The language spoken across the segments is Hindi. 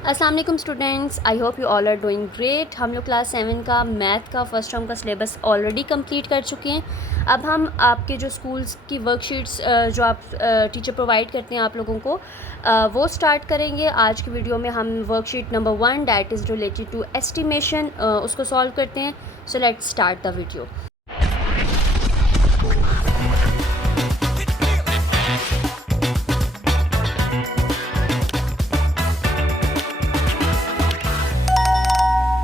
अस्सलाम वालेकुम students, I hope you all are doing great. हम लोग क्लास 7 का मैथ का फर्स्ट टर्म का सिलेबस ऑलरेडी कंप्लीट कर चुके हैं। अब हम आपके जो स्कूल्स की वर्कशीट्स जो आप टीचर प्रोवाइड करते हैं आप लोगों को वो स्टार्ट करेंगे। आज की वीडियो में हम worksheet number 1 that is related to estimation उसको सॉल्व करते हैं। So let's start the video.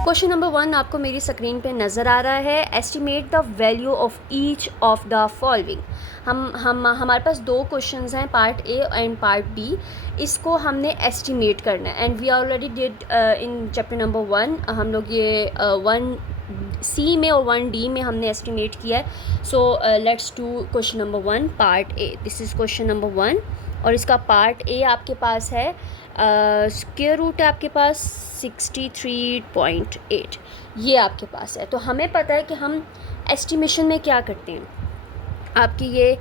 Question number 1 आपको मेरी स्क्रीन पे नज़र आ रहा है। Estimate the value of each of the following. हमारे पास दो क्वेश्चंस हैं, part A and part B. इसको हमने एस्टिमेट करना है and we already did in chapter number 1। हम लोग ये 1C में और 1D में हमने एस्टिमेट किया है। So let's do question number 1 part A. This is question number 1 और इसका पार्ट ए आपके पास है स्क्वायर रूट है आपके पास 63.8 ये आपके पास है। तो हमें पता है कि हम एस्टिमेशन में क्या करते हैं। आपकी ये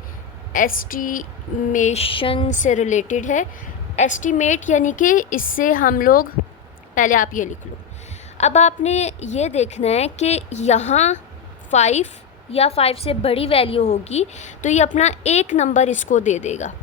एस्टिमेशन से रिलेटेड है। एस्टिमेट यानी कि इससे हम लोग, पहले आप ये लिख लो। अब आपने ये देखना है कि यहाँ 5 या 5 से बड़ी वैल्यू होगी तो ये अपना एक नंबर इसको दे देगा।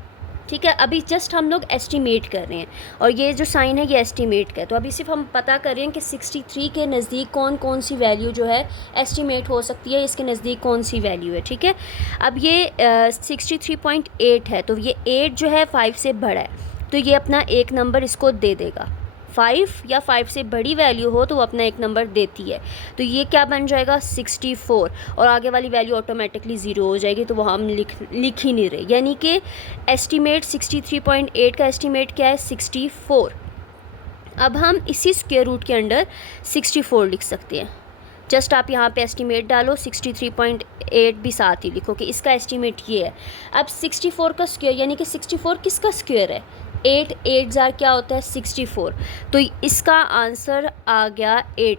ठीक है, अभी जस्ट हम लोग एस्टिमेट कर रहे हैं और ये जो साइन है ये एस्टिमेट का है। तो अभी सिर्फ हम पता कर रहे हैं कि 63 के नज़दीक कौन कौन सी वैल्यू जो है एस्टिमेट हो सकती है, इसके नज़दीक कौन सी वैल्यू है। ठीक है, अब ये 63.8 है तो ये 8 जो है 5 से बड़ा है तो ये अपना एक नंबर इसको दे देगा। 5 या 5 से बड़ी वैल्यू हो तो वो अपना एक नंबर देती है। तो ये क्या बन जाएगा 64 और आगे वाली वैल्यू ऑटोमेटिकली 0 हो जाएगी। तो वो हम लिख ही नहीं रहे, यानी कि एस्टिमेट 63.8 का एस्टिमेट क्या है 64। अब हम इसी स्क्वायर रूट के अंडर 64 लिख सकते हैं। जस्ट आप यहाँ पे एस्टिमेट डालो, 63.8 भी साथ ही लिखो कि इसका एस्टिमेट ये है। अब 64 का स्क्वायर यानी कि 64 किसका स्क्वायर है 8 जार क्या होता है 64। तो इसका आंसर आ गया 8।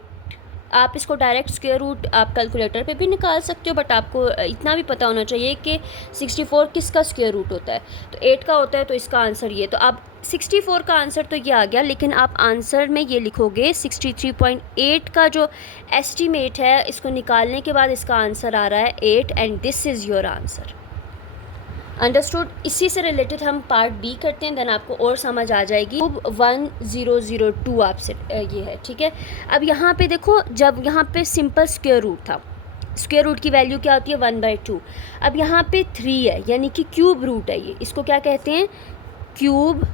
आप इसको डायरेक्ट स्क्वायर रूट आप कैलकुलेटर पे भी निकाल सकते हो, बट आपको इतना भी पता होना चाहिए कि 64 किसका स्क्वायर रूट होता है तो 8 का होता है। तो इसका आंसर ये, तो अब 64 का आंसर तो ये आ गया, लेकिन आप आंसर में ये लिखोगे 63.8 का जो एस्टिमेट है इसको निकालने के बाद इसका आंसर आ रहा है 8 and this is your answer. Understood. इसी से रिलेटेड हम पार्ट बी करते हैं, देन आपको और समझ आ जाएगी। 1002 आपसे ये है। ठीक है, अब यहाँ पे देखो, जब यहाँ पे सिंपल स्क्वायर रूट था, स्क्वायर रूट की वैल्यू क्या होती है 1/2। अब यहाँ पे 3 है यानी कि क्यूब रूट है ये, इसको क्या कहते हैं क्यूब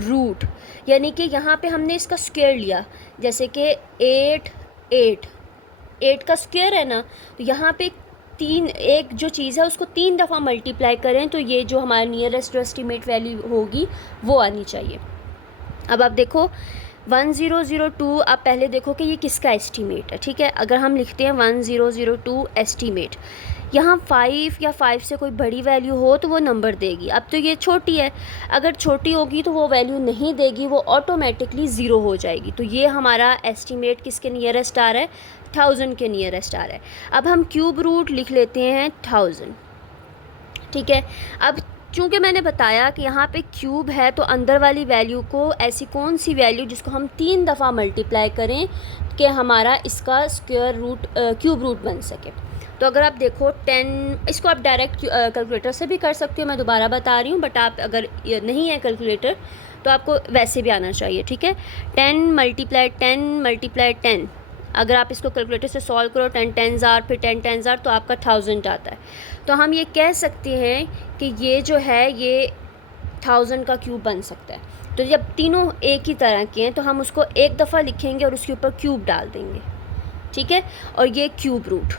रूट। यानी कि यहाँ पे हमने इसका स्क्वायर लिया, जैसे कि 8 का स्क्वायर है ना, तो यहाँ पे एक जो चीज़ है उसको 3 दफ़ा मल्टीप्लाई करें तो ये जो हमारा नियरेस्ट जो एस्टिमेट वैल्यू होगी वो आनी चाहिए। अब आप देखो 1002, आप पहले देखो कि ये किसका एस्टिमेट है। ठीक है, अगर हम लिखते हैं 1002 एस्टिमेट, यहाँ 5 या 5 से कोई बड़ी वैल्यू हो तो वो नंबर देगी। अब तो ये छोटी है, अगर छोटी होगी तो वो वैल्यू नहीं देगी, वो ऑटोमेटिकली 0 हो जाएगी। तो ये हमारा एस्टिमेट किसके नियरेस्ट आ रहा है 1000 के नियरेस्ट आ रहा है। अब हम क्यूब रूट लिख लेते हैं 1000। ठीक है, अब चूँकि मैंने बताया कि यहाँ पे क्यूब है तो अंदर वाली वैल्यू को ऐसी कौन सी वैल्यू जिसको हम 3 दफ़ा मल्टीप्लाई करें कि हमारा इसका स्क्वायर रूट क्यूब रूट बन सके। तो अगर आप देखो 10, इसको आप डायरेक्ट कैलकुलेटर से भी कर सकते हो, मैं दोबारा बता रही हूँ, बट आप अगर नहीं है कैलकुलेटर तो आपको वैसे भी आना चाहिए। ठीक है, 10 मल्टीप्लाई 10, अगर आप इसको कैलकुलेटर से सॉल्व करो 10 10 ज़ार फिर 10 10 ज़ार तो आपका 1000 आता है। तो हम ये कह सकते हैं कि ये जो है ये 1000 का क्यूब बन सकता है। तो जब तीनों एक ही तरह के हैं तो हम उसको एक दफ़ा लिखेंगे और उसके ऊपर क्यूब डाल देंगे। ठीक है, और ये क्यूब रूट।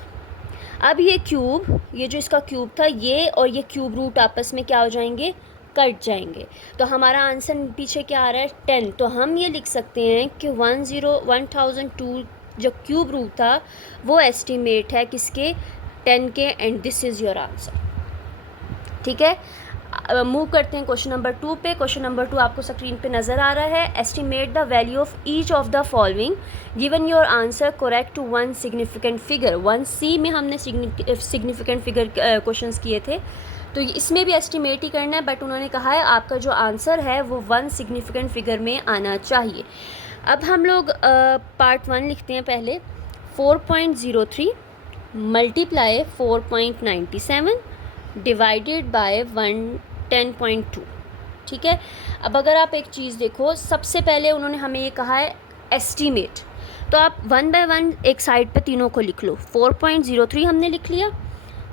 अब ये क्यूब, ये जो इसका क्यूब था ये और ये क्यूब रूट आपस में क्या हो जाएंगे कट जाएंगे। तो हमारा आंसर पीछे क्या आ रहा है 10। तो हम ये लिख सकते हैं कि 1002 जो क्यूब रूट था वो एस्टिमेट है किसके 10 के and this is your answer. ठीक है, मूव करते हैं क्वेश्चन नंबर 2 पे। क्वेश्चन नंबर 2 आपको स्क्रीन पे नज़र आ रहा है। Estimate the value of each of the following given your answer correct to one significant figure. 1C में हमने सिग्निफिकेंट फिगर क्वेश्चंस किए थे, तो इसमें भी एस्टिमेट ही करना है, बट उन्होंने कहा है आपका जो आंसर है वो 1 सिग्निफिकेंट फिगर में आना चाहिए। अब हम लोग पार्ट 1 लिखते हैं पहले। 4.03 मल्टीप्लाई 4.97 डिवाइडेड बाय 110.2। ठीक है। अब अगर आप एक चीज़ देखो, सबसे पहले उन्होंने हमें ये कहा है एस्टीमेट, तो आप 1 बाय 1 एक साइड पे तीनों को लिख लो। 4.03 हमने लिख लिया,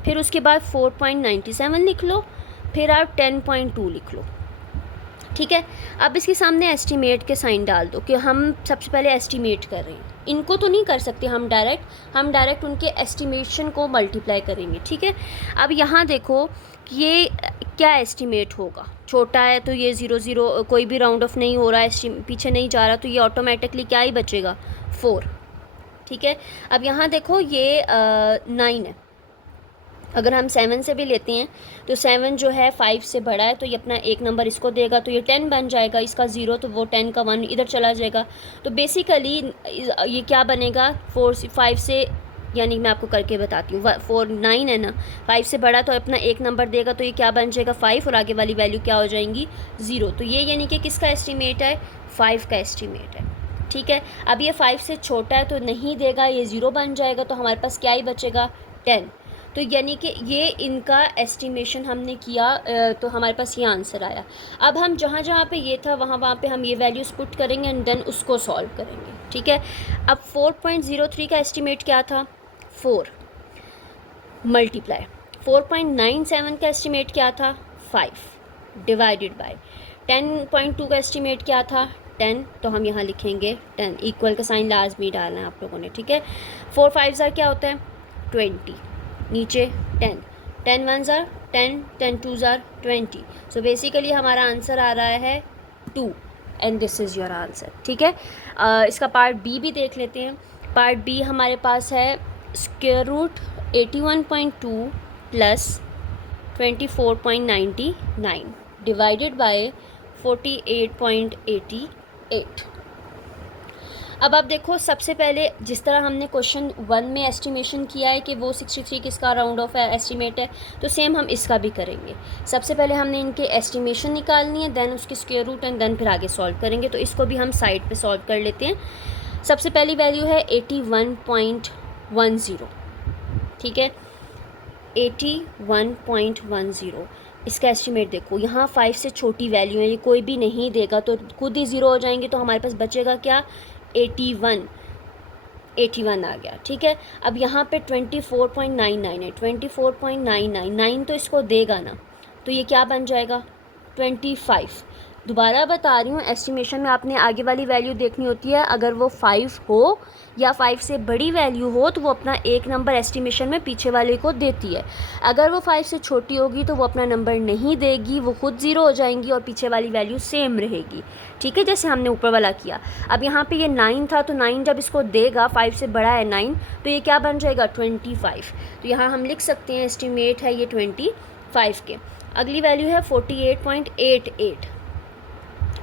फिर उसके बाद 4.97 लिख लो, फिर आप 10.2 लिख लो। ठीक है। अब इसके सामने एस्टीमेट के साइन डाल दो कि हम सबसे पहले एस्टीमेट कर रहे हैं। इनको तो नहीं कर सकते हम डायरेक्ट उनके एस्टीमेशन को मल्टीप्लाई करेंगे। ठीक है। अब यहाँ देखो कि ये क्या एस्टीमेट होगा, छोटा है तो ये 0 0 कोई भी राउंड ऑफ नहीं हो रहा है, पीछे नहीं जा रहा, तो ये ऑटोमेटिकली क्या ही बचेगा 4। ठीक है। अब यहाँ देखो ये 9 है। अगर हम 7 से भी लेते हैं तो 7 जो है 5 से बड़ा है, तो ये अपना एक नंबर इसको देगा, तो ये 10 बन जाएगा। इसका 0 तो वो 10 का 1 इधर चला जाएगा। तो बेसिकली ये क्या बनेगा 5 से, यानी मैं आपको करके बताती हूँ। 4 9 है ना, 5 से बड़ा तो अपना एक नंबर देगा, तो ये क्या बन जाएगा 5, और आगे वाली वैल्यू क्या हो जाएंगी 0। तो ये यानी कि किसका एस्टीमेट है 5 का एस्टीमेट है। ठीक है। अब ये 5 से छोटा है तो नहीं देगा, ये 0 बन जाएगा, तो हमारे पास क्या ही बचेगा 10। तो यानी कि ये इनका एस्टिमेशन हमने किया, तो हमारे पास ये आंसर आया। अब हम जहाँ जहाँ पे ये था वहाँ पे हम ये वैल्यूज़ पुट करेंगे एंड देन उसको सॉल्व करेंगे। ठीक है। अब 4.03 का एस्टिमेट क्या था 4 मल्टीप्लाई 4.97 का एस्टिमेट क्या था 5 डिवाइडेड बाय 10.2 का एस्टिमेट क्या था 10, तो हम यहाँ लिखेंगे 10। इक्वल का साइन लाजमी डालना है आप लोगों ने। ठीक है। 4 5 ज़ार क्या होता है 20, नीचे 10, 10 1 ज़ार 10, 10 2 ज़ार 20। सो बेसिकली हमारा आंसर आ रहा है 2 and this is your answer. ठीक है। इसका पार्ट बी भी देख लेते हैं। पार्ट बी हमारे पास है square root 81.2 plus 24.99 divided by 48.88। अब आप देखो, सबसे पहले जिस तरह हमने क्वेश्चन 1 में एस्टिमेशन किया है कि वो 63 किसका राउंड ऑफ एस्टिमेट है, तो सेम हम इसका भी करेंगे। सबसे पहले हमने इनके एस्टिमेशन निकालनी है, देन उसकी स्क्वायर रूट एंड देन फिर आगे सॉल्व करेंगे। तो इसको भी हम साइड पे सॉल्व कर लेते हैं। सबसे पहली वैल्यू है 81.10। ठीक है। 81.10 इसका एस्टिमेट देखो, यहाँ 5 से छोटी वैल्यू है, ये कोई भी नहीं देगा तो खुद ही 0 हो जाएंगे, तो हमारे पास बचेगा क्या 81 आ गया। ठीक है। अब यहाँ पे 24.99 है, 24.99 तो इसको देगा ना, तो ये क्या बन जाएगा 25। दोबारा बता रही हूँ, एस्टिमेशन में आपने आगे वाली वैल्यू देखनी होती है। अगर वो 5 हो या 5 से बड़ी वैल्यू हो तो वो अपना एक नंबर एस्टिमेशन में पीछे वाले को देती है। अगर वो 5 से छोटी होगी तो वो अपना नंबर नहीं देगी, वो खुद 0 हो जाएंगी और पीछे वाली वैल्यू सेम रहेगी। ठीक है, जैसे हमने ऊपर वाला किया। अब यहाँ पे ये 9 था, तो 9 जब इसको देगा, 5 से बड़ा है 9, तो ये क्या बन जाएगा 25। तो यहाँ हम लिख सकते हैं एस्टिमेट है ये 25 के। अगली वैल्यू है 48.88,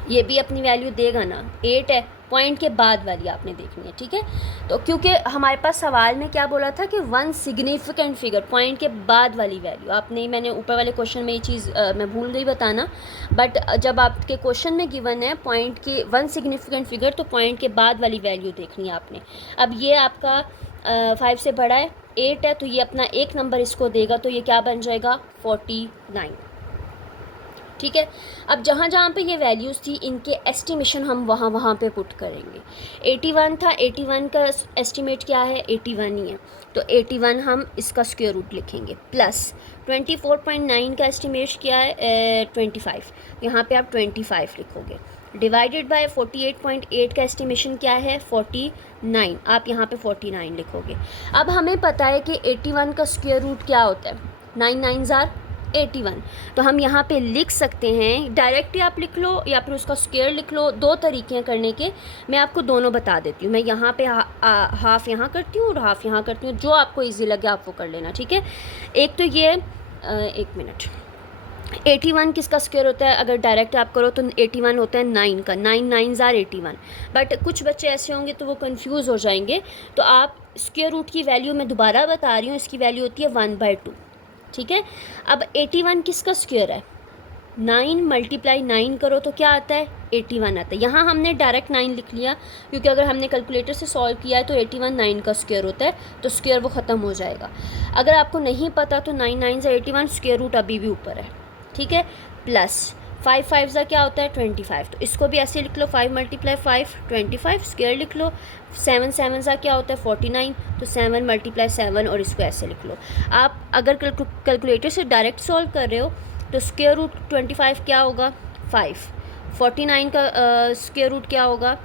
ये भी अपनी वैल्यू देगा ना, 8 है, पॉइंट के बाद वाली आपने देखनी है। ठीक है। तो क्योंकि हमारे पास सवाल में क्या बोला था कि 1 सिग्निफिकेंट फिगर, पॉइंट के बाद वाली वैल्यू आपने, मैंने ऊपर वाले क्वेश्चन में ये चीज़ मैं भूल गई बताना, बट जब आपके क्वेश्चन में गिवन है पॉइंट के 1 सिग्निफिकेंट फिगर, तो पॉइंट के बाद वाली वैल्यू देखनी है आपने। अब ये आपका 5 से बड़ा है, 8 है, तो ये अपना एक नंबर इसको देगा, तो ये क्या बन जाएगा 49। ठीक है। अब जहाँ जहाँ पे ये वैल्यूज़ थी, इनके एस्टिमेशन हम वहाँ पे पुट करेंगे। 81 था, 81 का एस्टिमेट क्या है 81 ही है, तो 81 हम इसका स्क्वायर रूट लिखेंगे, प्लस 24.9 का एस्टिमेट क्या है 25, यहाँ पे आप 25 लिखोगे, डिवाइडेड बाय 48.8 का एस्टिमेशन क्या है 49, आप यहाँ पे 49 लिखोगे। अब हमें पता है कि 81 का स्क्वायर रूट क्या होता है, 9 9 ज़ार 81, तो हम यहाँ पे लिख सकते हैं, डायरेक्टली आप लिख लो या फिर उसका स्क्वायर लिख लो, दो तरीके हैं करने के। मैं आपको दोनों बता देती हूँ। मैं यहाँ पे हाफ़ यहाँ करती हूँ और हाफ़ यहाँ करती हूँ, जो आपको इजी लगे आप वो कर लेना। ठीक है। एक तो ये 1 मिनट, 81 किसका स्क्वायर होता है, अगर डायरेक्ट आप करो तो 81 होता है 9 का, 9 9 ज़ार 81। बट कुछ बच्चे ऐसे होंगे तो वो कंफ्यूज हो जाएंगे, तो आप स्क्वायर रूट की वैल्यू मैं दोबारा बता रही हूँ, इसकी वैल्यू होती है 1/2। ठीक है। अब 81 किसका स्क्वायर है 9 मल्टीप्लाई 9 करो तो क्या आता है 81 आता है। यहाँ हमने डायरेक्ट 9 लिख लिया क्योंकि अगर हमने कैलकुलेटर से सॉल्व किया है तो 81 9 का स्क्वायर होता है, तो स्क्वायर वो ख़त्म हो जाएगा। अगर आपको नहीं पता तो 9 9 से 81, स्क्वायर रूट अभी भी ऊपर है, ठीक है। प्लस 5 5 सा क्या होता है 25, तो इसको भी ऐसे लिख लो 5 मल्टीप्लाई 5 25, स्क्वायर लिख लो। 7 7 सा क्या होता है 49, तो 7 मल्टीप्लाई 7 और इसको ऐसे लिख लो। आप अगर कैलकुलेटर से डायरेक्ट सॉल्व कर रहे हो तो स्क्वायर रूट 25 क्या होगा 5, 49 का स्क्वायर रूट क्या होगा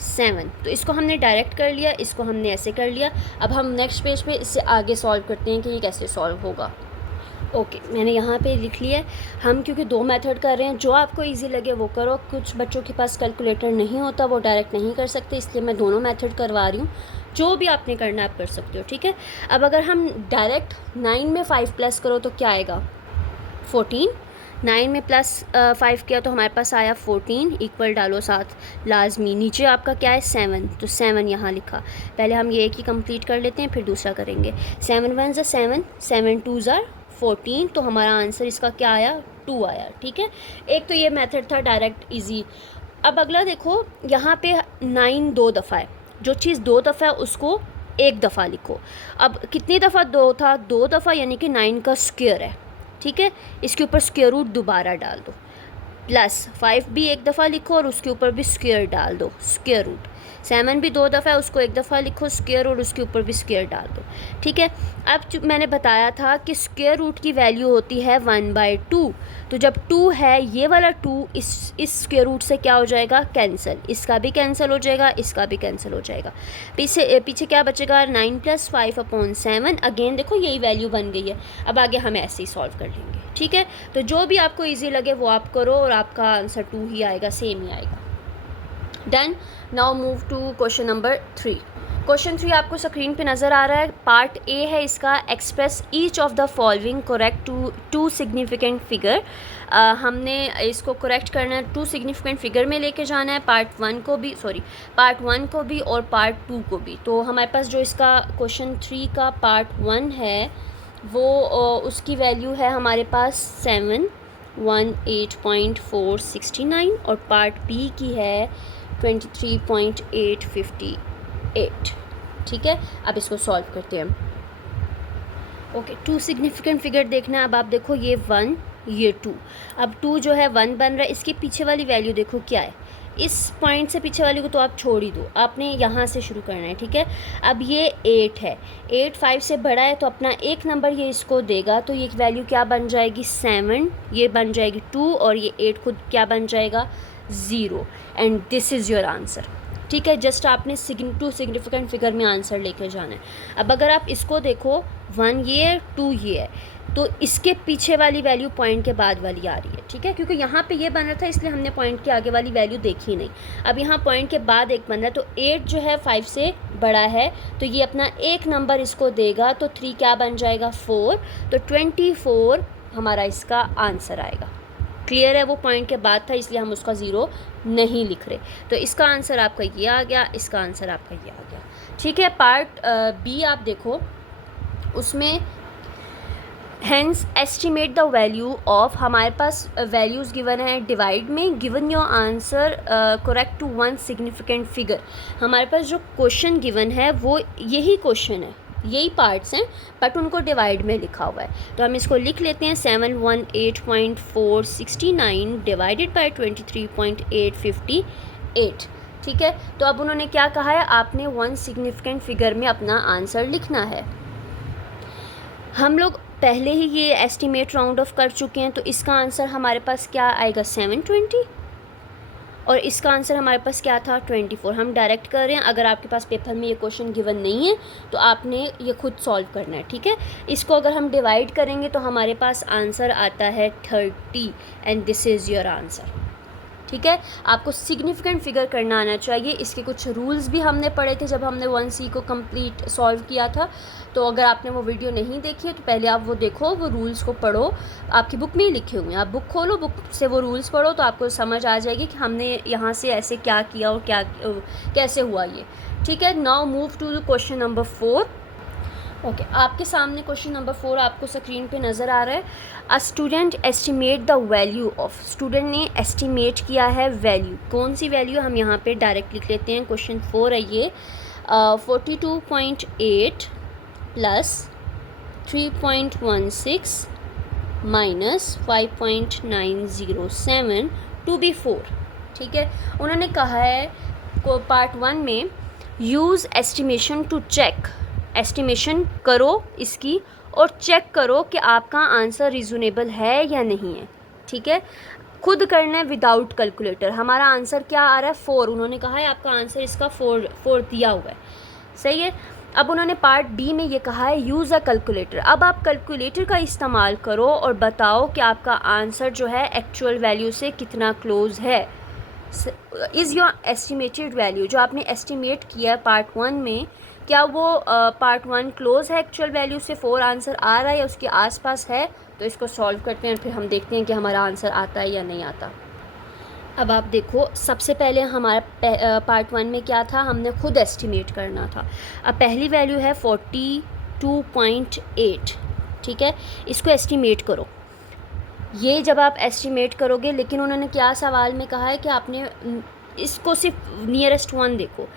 7। तो इसको हमने डायरेक्ट कर लिया, इसको हमने ऐसे कर लिया। अब हम नेक्स्ट पेज पे इससे आगे सॉल्व करते हैं कि ये कैसे सॉल्व होगा। ओके, मैंने यहाँ पे लिख लिया है। हम क्योंकि 2 मेथड कर रहे हैं, जो आपको इजी लगे वो करो। कुछ बच्चों के पास कैलकुलेटर नहीं होता, वो डायरेक्ट नहीं कर सकते, इसलिए मैं दोनों मेथड करवा रही हूँ। जो भी आपने करना है आप कर सकते हो, ठीक है। अब अगर हम डायरेक्ट 9 में 5 प्लस करो तो क्या आएगा 14। 9 में प्लस 5 किया तो हमारे पास आया 14, इक्वल डालो साथ लाजमी। नीचे आपका क्या है 7, तो 7 यहाँ लिखा। पहले हम ये एक ही कंप्लीट कर लेते हैं, फिर दूसरा करेंगे। 7 1 ज़ा 7, 7 2 ज़ा 14, तो हमारा आंसर इसका क्या आया 2 आया, ठीक है। एक तो ये मेथड था डायरेक्ट इजी। अब अगला देखो, यहाँ पे 9 2 दफ़ा है, जो चीज़ 2 दफ़ा है उसको 1 दफ़ा लिखो। अब कितनी दफ़ा 2 था 2 दफ़ा, यानी कि 9 का स्क्वायर है, ठीक है। इसके ऊपर स्क्वायर रूट दोबारा डाल दो। प्लस 5 भी 1 दफ़ा लिखो और उसके ऊपर भी स्क्वायर डाल दो, स्क्वायर रूट। 7 भी 2 दफ़ा है, उसको 1 दफ़ा लिखो स्क्वायर और उसके ऊपर भी स्क्वायर डाल दो, ठीक है। अब मैंने बताया था कि स्क्वायर रूट की वैल्यू होती है 1/2। तो जब 2 है, ये वाला 2 इस स्क्वायर रूट से क्या हो जाएगा कैंसिल, इसका भी कैंसिल हो जाएगा, इसका भी कैंसिल हो जाएगा। पीछे क्या बचेगा 9 + 5/7। अगेन देखो यही वैल्यू बन गई है। अब आगे हम ऐसे ही सॉल्व कर लेंगे, ठीक है। तो जो भी आपको ईजी लगे वो आप करो और आपका आंसर 2 ही आएगा, सेम ही आएगा। Done. Now move to question number 3। Question 3 आपको स्क्रीन पे नज़र आ रहा है। पार्ट ए है इसका, express each of the following correct to significant figure. हमने इसको करेक्ट करना है, 2 सिग्निफिकेंट फिगर में लेके जाना है, पार्ट 1 को भी और पार्ट 2 को भी। तो हमारे पास जो इसका क्वेश्चन 3 का पार्ट 1 है वो उसकी वैल्यू है हमारे पास 718.469 और पार्ट बी की है 23.858, ठीक है। अब इसको सॉल्व करते हैं हम। ओके, 2 सिग्निफिकेंट फिगर देखना है। अब आप देखो ये 1 ये 2, अब 2 जो है 1 बन रहा है, इसके पीछे वाली वैल्यू देखो क्या है। इस पॉइंट से पीछे वाली को तो आप छोड़ ही दो, आपने यहाँ से शुरू करना है, ठीक है। अब ये 8 है, 8 5 से बड़ा है तो अपना एक नंबर ये इसको देगा, तो ये वैल्यू क्या बन जाएगी 7, ये बन जाएगी 2 और ये 8 खुद क्या बन जाएगा 0। And this is your answer, ठीक है। जस्ट आपने 2 सिग्निफिकेंट फिगर में आंसर लेकर जाना है। अब अगर आप इसको देखो 1 ये है 2 ये है, तो इसके पीछे वाली वैल्यू पॉइंट के बाद वाली आ रही है, ठीक है। क्योंकि यहाँ पे ये बन रहा था इसलिए हमने पॉइंट के आगे वाली वैल्यू देखी नहीं। अब यहाँ पॉइंट के बाद एक बन रहा है, तो 8 जो है 5 से बड़ा है, तो ये अपना एक नंबर इसको देगा, तो 3 क्या बन जाएगा 4, तो 24 हमारा इसका आंसर आएगा। क्लियर है, वो पॉइंट के बाद था इसलिए हम उसका 0 नहीं लिख रहे। तो इसका आंसर आपका ये आ गया, इसका आंसर आपका ये आ गया, ठीक है। पार्ट बी आप देखो, उसमें hence estimate the value of, हमारे पास वैल्यूज़ गिवन है डिवाइड में, given your answer correct to 1 significant figure. हमारे पास जो क्वेश्चन गिवन है वो यही क्वेश्चन है, यही पार्ट्स हैं, बट उनको डिवाइड में लिखा हुआ है। तो हम इसको लिख लेते हैं 718.469 डिवाइडेड बाय 23.858, ठीक है। तो अब उन्होंने क्या कहा है, आपने 1 सिग्निफिकेंट फिगर में अपना आंसर लिखना है। हम लोग पहले ही ये एस्टिमेट राउंड ऑफ कर चुके हैं, तो इसका आंसर हमारे पास क्या आएगा 720 और इसका आंसर हमारे पास क्या था 24। हम डायरेक्ट कर रहे हैं, अगर आपके पास पेपर में ये क्वेश्चन गिवन नहीं है तो आपने ये खुद सॉल्व करना है, ठीक है। इसको अगर हम डिवाइड करेंगे तो हमारे पास आंसर आता है 30 and this is your answer, ठीक है। आपको सिग्निफिकेंट फिगर करना आना चाहिए। इसके कुछ रूल्स भी हमने पढ़े थे जब हमने 1C को कंप्लीट सॉल्व किया था। तो अगर आपने वो वीडियो नहीं देखी है तो पहले आप वो देखो, वो रूल्स को पढ़ो, आपकी बुक में ही लिखे हुए हैं। आप बुक खोलो, बुक से वो रूल्स पढ़ो तो आपको समझ आ जाएगी कि हमने यहाँ से ऐसे क्या किया और क्या कैसे हुआ ये, ठीक है। Now move to question number 4। Okay आपके सामने क्वेश्चन नंबर 4 आपको स्क्रीन पे नज़र आ रहा है। A student estimate the value of, student ने एस्टिमेट किया है वैल्यू, कौन सी वैल्यू, हम यहाँ पे डायरेक्ट लिख लेते हैं। क्वेश्चन 4 है ये, 42.8 प्लस 3.16 माइनस 5.907 टू बी 4। ठीक है, उन्होंने कहा है को पार्ट 1 में use estimation to check, estimation करो इसकी और चेक करो कि आपका आंसर रीज़नेबल है या नहीं है। ठीक है, खुद करना है विदाउट कैलकुलेटर। हमारा आंसर क्या आ रहा है 4, उन्होंने कहा है आपका आंसर इसका 4 दिया हुआ है, सही है। अब उन्होंने पार्ट बी में ये कहा है यूज़ अ कैलकुलेटर। अब आप कैलकुलेटर का इस्तेमाल करो और बताओ कि आपका आंसर जो है एक्चुअल वैल्यू से कितना क्लोज़ है। इज़ योर एस्टिमेटेड वैल्यू, जो आपने एस्टिमेट किया है पार्ट 1 में, क्या वो पार्ट 1 क्लोज़ है एक्चुअल वैल्यू से, 4 आंसर आ रहा है या उसके आसपास है। तो इसको सॉल्व करते हैं, फिर हम देखते हैं कि हमारा आंसर आता है या नहीं आता। अब आप देखो, सबसे पहले हमारा पार्ट 1 में क्या था, हमने खुद एस्टिमेट करना था। अब पहली वैल्यू है 42.8, ठीक है, इसको एस्टिमेट करो। ये जब आप एस्टिमेट करोगे, लेकिन उन्होंने क्या सवाल में कहा है कि आपने इसको सिर्फ नियरेस्ट 1 देखो।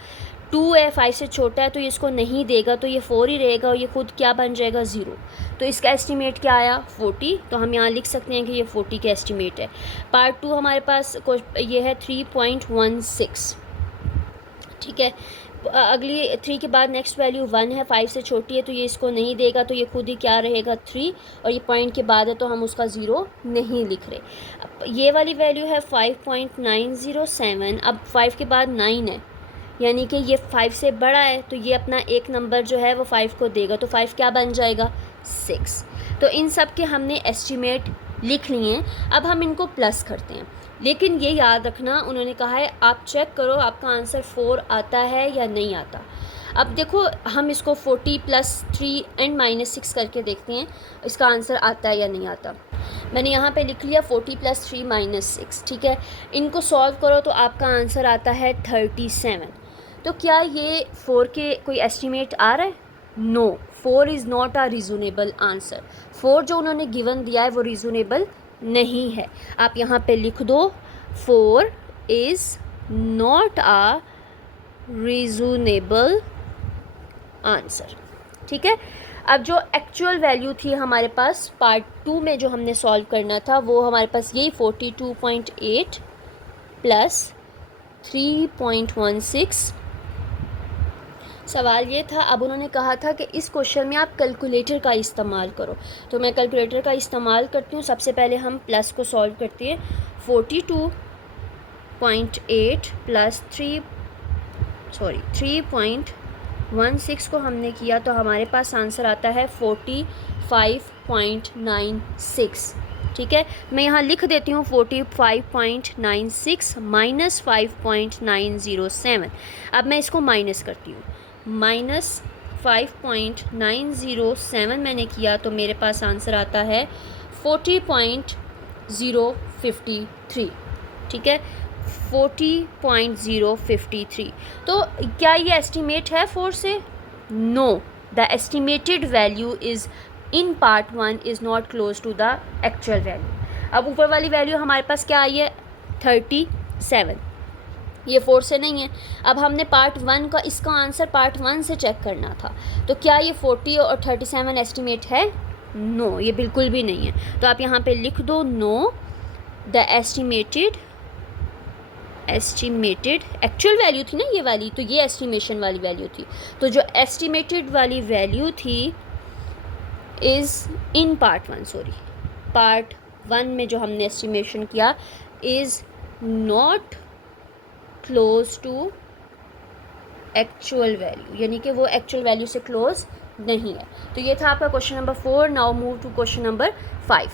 2 है, 5 से छोटा है तो ये इसको नहीं देगा, तो ये 4 ही रहेगा और ये खुद क्या बन जाएगा 0। तो इसका एस्टिमेट क्या आया 40, तो हम यहाँ लिख सकते हैं कि ये 40 का एस्टिमेट है। पार्ट 2 हमारे पास ये है 3.16, ठीक है। अगली 3 के बाद नेक्स्ट वैल्यू 1 है, 5 से छोटी है तो ये इसको नहीं देगा, तो ये खुद ही क्या रहेगा 3, और ये पॉइंट के बाद है तो हम उसका 0 नहीं लिख रहे। ये वाली वैल्यू है 5.907, अब 5 के बाद 9 है, यानी कि ये 5 से बड़ा है, तो ये अपना एक नंबर जो है वो 5 को देगा, तो 5 क्या बन जाएगा 6। तो इन सब के हमने एस्टिमेट लिख लिए हैं। अब हम इनको प्लस करते हैं, लेकिन ये याद रखना उन्होंने कहा है आप चेक करो आपका आंसर 4 आता है या नहीं आता। अब देखो हम इसको 40 + 3 एंड -6 करके देखते हैं इसका आंसर आता है या नहीं आता। मैंने यहाँ पे लिख लिया 40 + 3 - 6, ठीक है। इनको सॉल्व करो तो आपका आंसर आता है 37। तो क्या ये 4 के कोई एस्टिमेट आ रहा है? No, 4 is not a reasonable answer. 4 जो उन्होंने गिवन दिया है वो रीज़नेबल नहीं है। आप यहाँ पे लिख दो 4 is not a reasonable answer, ठीक है। अब जो एक्चुअल वैल्यू थी हमारे पास पार्ट 2 में जो हमने सॉल्व करना था, वो हमारे पास यही 42.8 + 3.16 सवाल ये था। अब उन्होंने कहा था कि इस क्वेश्चन में आप कैलकुलेटर का इस्तेमाल करो, तो मैं कैलकुलेटर का इस्तेमाल करती हूँ। सबसे पहले हम प्लस को सॉल्व करते हैं। 42.8 + 3.16 को हमने किया तो हमारे पास आंसर आता है 45.96, ठीक है। मैं यहाँ लिख देती हूँ 45.96 - 5.907। अब मैं इसको माइनस करती हूँ, -5.907 मैंने किया तो मेरे पास आंसर आता है 40.053, ठीक है, 40.053। तो क्या ये एस्टिमेट है 4 से? No, the estimated value is in part 1 is not close to the actual value. अब ऊपर वाली वैल्यू हमारे पास क्या आई है 37, ये 4 से नहीं है। अब हमने पार्ट 1 का इसका आंसर पार्ट 1 से चेक करना था, तो क्या ये 40 और 37 एस्टिमेट है? नो, ये बिल्कुल भी नहीं है। तो आप यहाँ पे लिख दो no, the estimated actual value थी ना ये वाली, तो ये एस्टिमेशन वाली वैल्यू थी। तो जो एस्टिमेटेड वाली वैल्यू थी इज़ इन पार्ट 1 में जो हमने एस्टिमेशन किया is not close to actual value, यानी कि वो एक्चुअल वैल्यू से क्लोज नहीं है। तो ये था आपका question number 4। Now move to question number 5।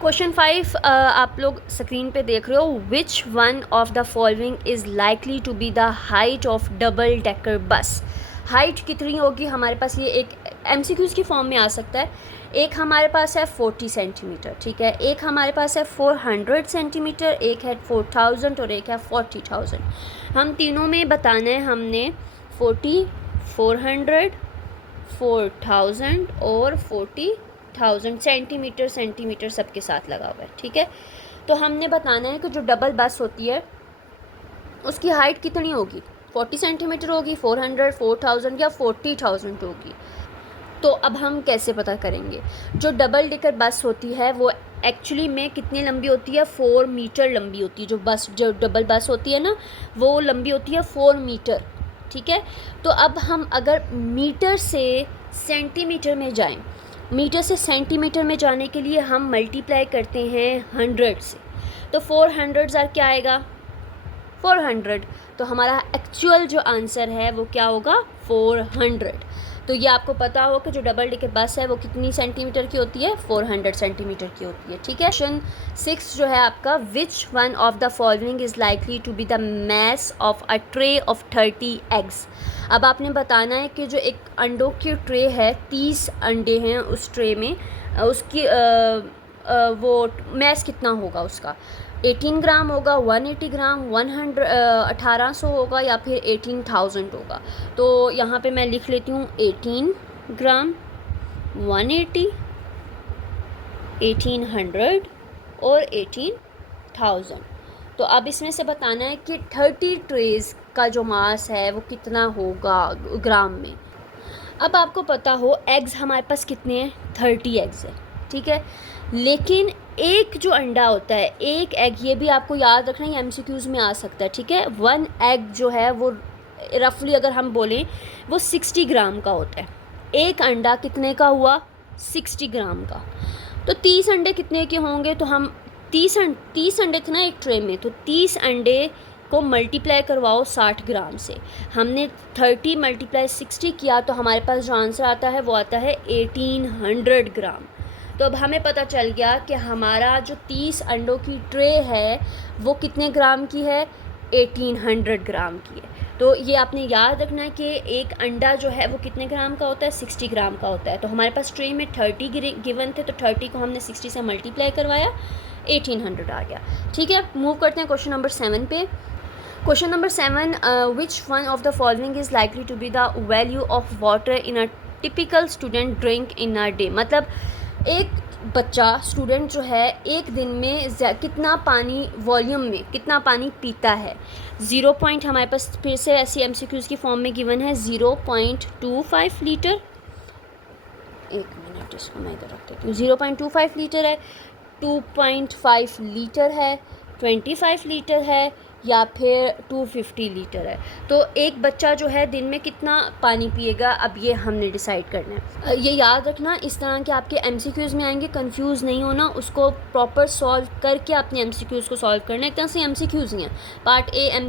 Question 5 आप लोग स्क्रीन पे देख रहे हो। Which one of the following is likely to be the height of double decker bus. Height कितनी होगी हमारे पास, ये एक MCQs की फॉर्म में आ सकता है। एक हमारे पास है 40 सेंटीमीटर, ठीक है, एक हमारे पास है 400 सेंटीमीटर, एक है 4000 और एक है 40,000। हम तीनों में बताना है हमने 40, 400, 4000 और 40,000 सेंटीमीटर सबके साथ लगा हुआ है, ठीक है। तो हमने बताना है कि जो डबल बस होती है उसकी हाइट कितनी होगी, 40 सेंटीमीटर होगी, 400, 4000 या 40,000 होगी। तो अब हम कैसे पता करेंगे? जो डबल डेकर बस होती है वो एक्चुअली में कितनी लंबी होती है, 4 मीटर लंबी होती है। जो डबल बस होती है ना वो लंबी होती है 4 मीटर, ठीक है। तो अब हम अगर मीटर से सेंटीमीटर में जाएं, मीटर से सेंटीमीटर में जाने के लिए हम मल्टीप्लाई करते हैं 100 से। तो 400 क्या आएगा, 400। तो हमारा एक्चुअल जो आंसर है वो क्या होगा, 400। तो ये आपको पता हो कि जो डबल डेकर बस है वो कितनी सेंटीमीटर की होती है, 400 सेंटीमीटर की होती है, ठीक है। क्वेश्चन 6 जो है आपका, which one of the following is likely to be the mass of a tray of 30 eggs. अब आपने बताना है कि जो एक अंडों की ट्रे है, 30 अंडे हैं उस ट्रे में, उसकी वो मैस कितना होगा उसका, 18 ग्राम होगा, 180 ग्राम, 1800 होगा या फिर 18,000 होगा। तो यहाँ पे मैं लिख लेती हूँ 18 ग्राम, 180, 1800 और 18,000। तो अब इसमें से बताना है कि 30 ट्रेज़ का जो मास है वो कितना होगा ग्राम में। अब आपको पता हो एग्स हमारे पास कितने हैं, 30 एग्स है, ठीक है। लेकिन एक जो अंडा होता है, एक एग, ये भी आपको याद रखना है, एमसीक्यूज़ में आ सकता है, ठीक है। 1 एग जो है वो रफली अगर हम बोलें वो 60 ग्राम का होता है। एक अंडा कितने का हुआ, 60 ग्राम का। तो 30 अंडे कितने के होंगे, तो हम 30 अंडे थे ना एक ट्रे में, तो 30 अंडे को मल्टीप्लाई करवाओ 60 ग्राम से। हमने 30 मल्टीप्लाई 60 किया तो हमारे पास जो आंसर आता है वो आता है 1800 ग्राम। तो अब हमें पता चल गया कि हमारा जो 30 अंडों की ट्रे है वो कितने ग्राम की है, 1800 ग्राम की है। तो ये आपने याद रखना है कि एक अंडा जो है वो कितने ग्राम का होता है, 60 ग्राम का होता है। तो हमारे पास ट्रे में 30 गिवन थे, तो 30 को हमने 60 से मल्टीप्लाई करवाया, 1800 आ गया, ठीक है। मूव करते हैं क्वेश्चन नंबर 7 पे। Question number 7, which one of the following is likely to be the value of water in a typical student drink in a day. मतलब एक बच्चा स्टूडेंट जो है एक दिन में कितना पानी, वॉल्यूम में कितना पानी पीता है। 0 पॉइंट हमारे पास फिर से ऐसी एमसीक्यूज़ की फॉर्म में गिवन है, 0.25 लीटर। एक मिनट, इसको मैं इधर रख देती हूँ। 0.25 लीटर है, 2.5 लीटर है, 25 लीटर है या फिर 250 लीटर है। तो एक बच्चा जो है दिन में कितना पानी पिएगा, अब ये हमने डिसाइड करना है। ये याद रखना, इस तरह के आपके एमसीक्यूज़ में आएंगे, कंफ्यूज नहीं होना, उसको प्रॉपर सॉल्व करके अपने एमसीक्यूज़ को सॉल्व करना है। एक तरह से एमसीक्यूज़ ही हैं, पार्ट ए,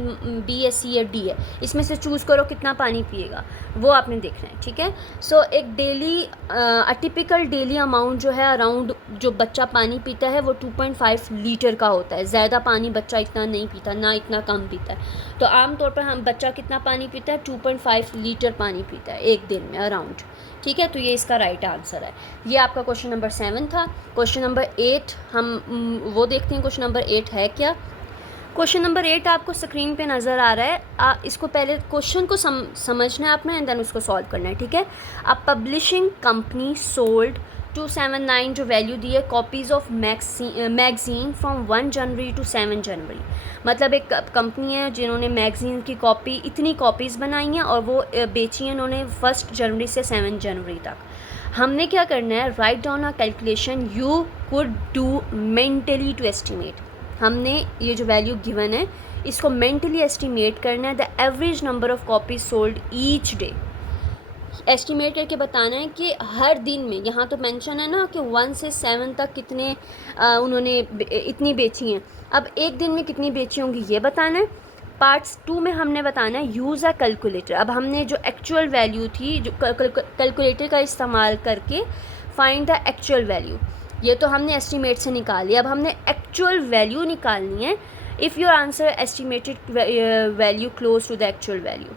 बी है, सी या डी है, इसमें से चूज़ करो कितना पानी पिएगा, वो आपने देखना है, ठीक है। सो एक डेली टिपिकल डेली अमाउंट जो है अराउंड जो बच्चा पानी पीता है वो 2.5 लीटर का होता है। ज़्यादा पानी बच्चा इतना नहीं पीता, ना इतना कम पीता है। तो आमतौर पर हम बच्चा कितना पानी पीता है, 2.5 लीटर पानी पीता है एक दिन में अराउंड, ठीक है। तो ये इसका राइट आंसर है। ये आपका क्वेश्चन नंबर 7 था। क्वेश्चन नंबर 8 हम वो देखते हैं, क्वेश्चन नंबर 8 है क्या। क्वेश्चन नंबर 8 आपको स्क्रीन पे नज़र आ रहा है। इसको पहले क्वेश्चन को समझना है आपने एंड देन उसको सॉल्व करना है, ठीक है। अब पब्लिशिंग कंपनी सोल्ड 279 जो वैल्यू दी है copies of magazine from 1 January to 7 January. मतलब एक कंपनी है जिन्होंने मैगज़ीन की कॉपी, इतनी कॉपीज़ बनाई हैं और वो बेची हैं उन्होंने 1 जनवरी से 7 जनवरी तक। हमने क्या करना है, write down a calculation you could do mentally to estimate. हमने ये जो वैल्यू गिवन है इसको मेंटली एस्टिमेट करना है, the average number of copies sold each day. Estimate करके बताना है कि हर दिन में, यहाँ तो मेंशन है ना कि 1 से 7 तक कितने उन्होंने इतनी बेची हैं। अब एक दिन में कितनी बेची होंगी ये बताना है। पार्ट्स 2 में हमने बताना है यूज़ अ कैलकुलेटर। अब हमने जो एक्चुअल वैल्यू थी, जो कैलकुलेटर का इस्तेमाल करके फाइंड द एक्चुअल वैल्यू, ये तो हमने एस्टिमेट से निकाली। अब हमने एक्चुअल वैल्यू निकालनी है। If your answer estimated value close to the actual value,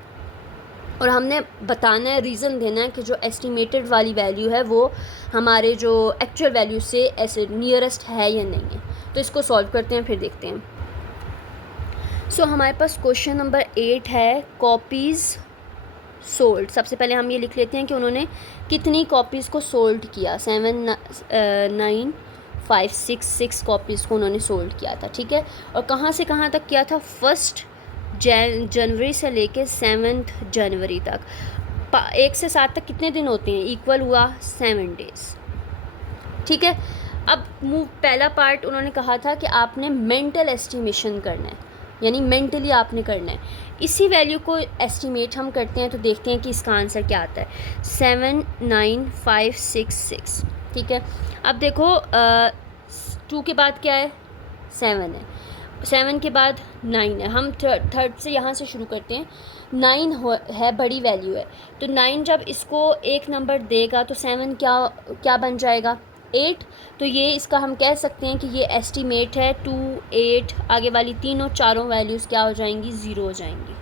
और हमने बताना है, रीज़न देना है कि जो एस्टिमेटेड वाली वैल्यू है वो हमारे जो एक्चुअल वैल्यू से ऐसे नियरेस्ट है या नहीं है। तो इसको सॉल्व करते हैं, फिर देखते हैं। सो हमारे पास क्वेश्चन नंबर 8 है, कॉपीज़ सोल्ड, सबसे पहले हम ये लिख लेते हैं कि उन्होंने कितनी कॉपीज़ को सोल्ड किया, 79566 कॉपीज़ को उन्होंने सोल्ड किया था, ठीक है। और कहाँ से कहाँ तक किया था, 1 जनवरी से लेके 7 जनवरी तक। 1 से 7 तक कितने दिन होते हैं, इक्वल हुआ 7 डेज़, ठीक है। अब पहला पार्ट उन्होंने कहा था कि आपने मेंटल एस्टिमेशन करना है, यानी मेंटली आपने करना है। इसी वैल्यू को एस्टिमेट हम करते हैं तो देखते हैं कि इसका आंसर क्या आता है, 79566, ठीक है। अब देखो 2 के बाद क्या है, 7 है, 7 के बाद 9 है। हम थर्ड से यहाँ से शुरू करते हैं। 9 है, बड़ी वैल्यू है, तो 9 जब इसको एक नंबर देगा तो 7 क्या बन जाएगा, 8। तो ये इसका हम कह सकते हैं कि ये एस्टिमेट है। 2, 8, आगे वाली चारों वैल्यूज़ क्या हो जाएंगी, 0 हो जाएंगी,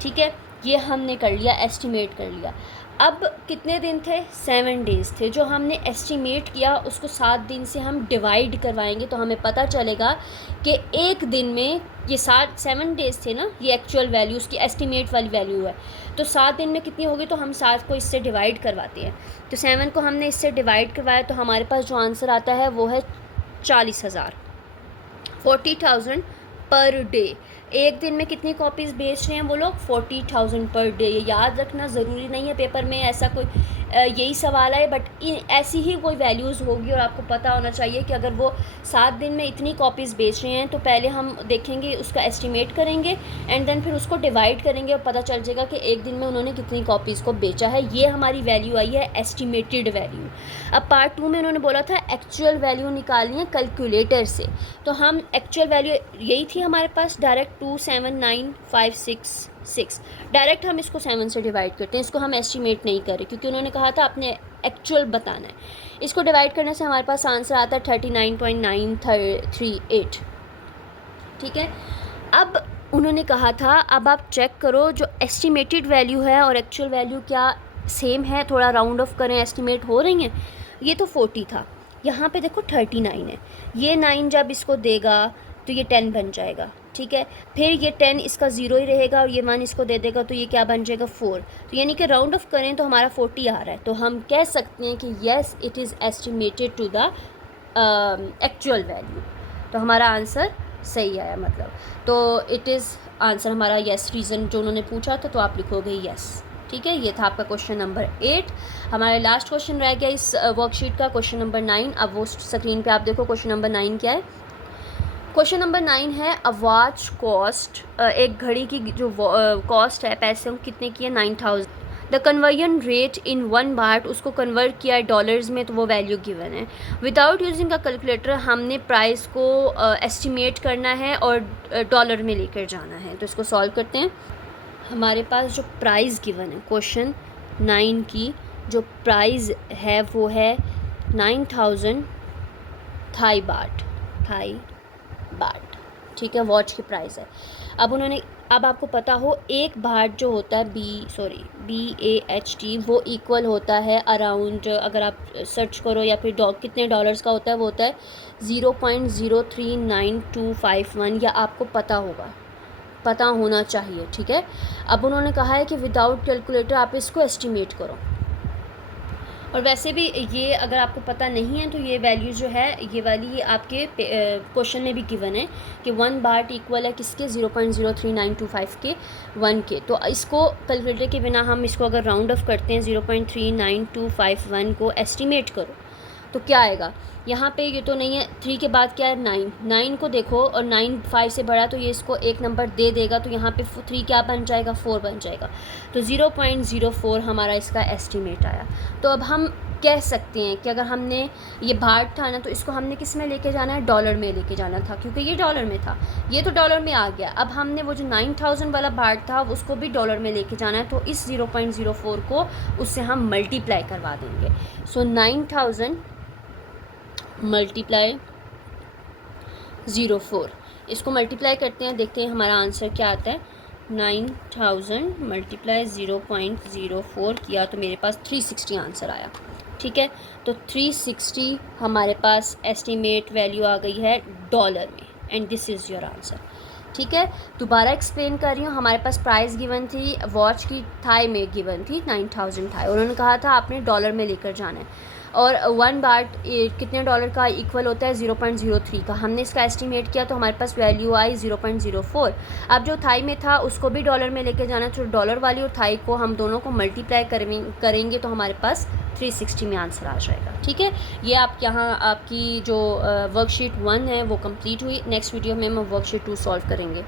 ठीक है। ये हमने कर लिया, एस्टिमेट कर लिया। अब कितने दिन थे, 7 डेज़ थे। जो हमने एस्टिमेट किया उसको 7 दिन से हम डिवाइड करवाएंगे तो हमें पता चलेगा कि एक दिन में ये 7 डेज़ थे ना, ये एक्चुअल वैल्यू उसकी एस्टिमेट वाली वैल्यू है, तो 7 दिन में कितनी होगी, तो हम 7 को इससे डिवाइड करवाते हैं। तो 7 को हमने इससे डिवाइड करवाया तो हमारे पास जो आंसर आता है वो है 40,000, 40,000 पर डे। एक दिन में कितनी कॉपीज़ बेच रहे हैं वो लोग, 40,000 पर डे। ये याद रखना ज़रूरी नहीं है, पेपर में ऐसा कोई यही सवाल है, बट ऐसी ही कोई वैल्यूज़ होगी और आपको पता होना चाहिए कि अगर वो 7 दिन में इतनी कॉपीज़ बेच रहे हैं तो पहले हम देखेंगे, उसका एस्टिमेट करेंगे एंड देन फिर उसको डिवाइड करेंगे और पता चल जाएगा कि एक दिन में उन्होंने कितनी कॉपीज़ को बेचा है। ये हमारी वैल्यू आई है, एस्टिमेटेड वैल्यू। अब पार्ट 2 में उन्होंने बोला था एक्चुअल वैल्यू निकालनी है कैलकुलेटर से, तो हम एक्चुअल वैल्यू यही थी हमारे पास, डायरेक्ट 279,566, डायरेक्ट हम इसको 7 से डिवाइड करते हैं, इसको हम एस्टिमेट नहीं करें क्योंकि उन्होंने कहा था आपने एक्चुअल बताना है। इसको डिवाइड करने से हमारे पास आंसर आता है 39.938, ठीक है। अब उन्होंने कहा था अब आप चेक करो जो एस्टिमेटेड वैल्यू है और एक्चुअल वैल्यू क्या सेम है, थोड़ा राउंड ऑफ करें, एस्टिमेट हो रही हैं। ये तो 40 था, यहाँ पे देखो 39 है, ये 9 जब इसको देगा तो ये 10 बन जाएगा, ठीक है। फिर ये 10 इसका 0 ही रहेगा और ये 1 इसको दे देगा तो ये क्या बन जाएगा, 4। तो यानी कि राउंड ऑफ करें तो हमारा 40 आ रहा है, तो हम कह सकते हैं कि yes it is estimated to the actual value. तो हमारा आंसर सही आया, मतलब तो इट इज़ आंसर हमारा येस, रीज़न जो उन्होंने पूछा था तो आप लिखोगे येस, ठीक है। ये था आपका क्वेश्चन नंबर 8। हमारा लास्ट क्वेश्चन रह गया इस वर्कशीट का, क्वेश्चन नंबर 9। अब वो स्क्रीन पे आप देखो क्वेश्चन नंबर 9 क्या है। क्वेश्चन नंबर 9 है अ वॉच कॉस्ट, एक घड़ी की जो कॉस्ट है, पैसे कितने की है, 9,000। द कन्वर्जन रेट इन 1 बाट, उसको कन्वर्ट किया है डॉलर्स में तो वो वैल्यू गिवन है। विदाउट यूजिंग अ कैलकुलेटर हमने प्राइस को एस्टिमेट करना है और डॉलर में लेकर जाना है। तो इसको सॉल्व करते हैं। हमारे पास जो प्राइस गिवन है क्वेश्चन 9 की, जो प्राइस है वो है 9,000 थाई बाट, ठीक है, वॉच की प्राइस है। अब आपको पता हो एक बाट जो होता है BAHT, वो इक्वल होता है अराउंड, अगर आप सर्च करो या फिर कितने डॉलर्स का होता है, वो होता है 0.039251, या आपको पता होना चाहिए, ठीक है। अब उन्होंने कहा है कि विदाउट कैलकुलेटर आप इसको एस्टिमेट करो, और वैसे भी ये अगर आपको पता नहीं है तो ये वैल्यू जो है ये वाली आपके क्वेश्चन में भी गिवन है कि 1 बाट इक्वल है किसके, 0.03925 के 1 के। तो इसको कैलकुलेटर के बिना हम इसको अगर राउंड ऑफ करते हैं 0.39251 को एस्टिमेट करो तो क्या आएगा। यहाँ पे ये तो नहीं है, 3 के बाद क्या है, 9 को देखो, और 9 5 से बड़ा तो ये इसको एक नंबर दे देगा, तो यहाँ पे 3 क्या बन जाएगा, 4 बन जाएगा। तो 0.04 हमारा इसका एस्टिमेट आया। तो अब हम कह सकते हैं कि अगर हमने ये बाट था ना, तो इसको हमने किस में लेके जाना है, डॉलर में लेके जाना था, क्योंकि ये डॉलर में था, ये तो डॉलर में आ गया। अब हमने वो जो 9,000 वाला बाट था उसको भी डॉलर में लेके जाना है, तो इस 0.04 को उससे हम मल्टीप्लाई करवा देंगे। सो 9,000 मल्टीप्लाई 0.4, इसको मल्टीप्लाई करते हैं, देखते हैं हमारा आंसर क्या आता है। 9,000 मल्टीप्लाई 0.04 किया तो मेरे पास 360 आंसर आया, ठीक है। तो 360 हमारे पास एस्टिमेट वैल्यू आ गई है डॉलर में, and this is your answer. ठीक है, दोबारा एक्सप्लेन कर रही हूँ। हमारे पास प्राइस गिवन थी वॉच की, थाई में गिवन थी 9000 थाई। उन्होंने कहा था आपने डॉलर में लेकर जाना है, और 1 बाट कितने डॉलर का इक्वल होता है, 0.03 का। हमने इसका एस्टिमेट किया तो हमारे पास वैल्यू आई 0.04। अब जो थाई में था उसको भी डॉलर में लेकर जाना, तो डॉलर वाली और थाई को हम दोनों को मल्टीप्लाई करेंगे तो हमारे पास 360 में आंसर आ जाएगा। ठीक है, ये आप यहाँ आपकी जो वर्कशीट 1 है वो कंप्लीट हुई। नेक्स्ट वीडियो में हम वर्कशीट 2 सॉल्व करेंगे।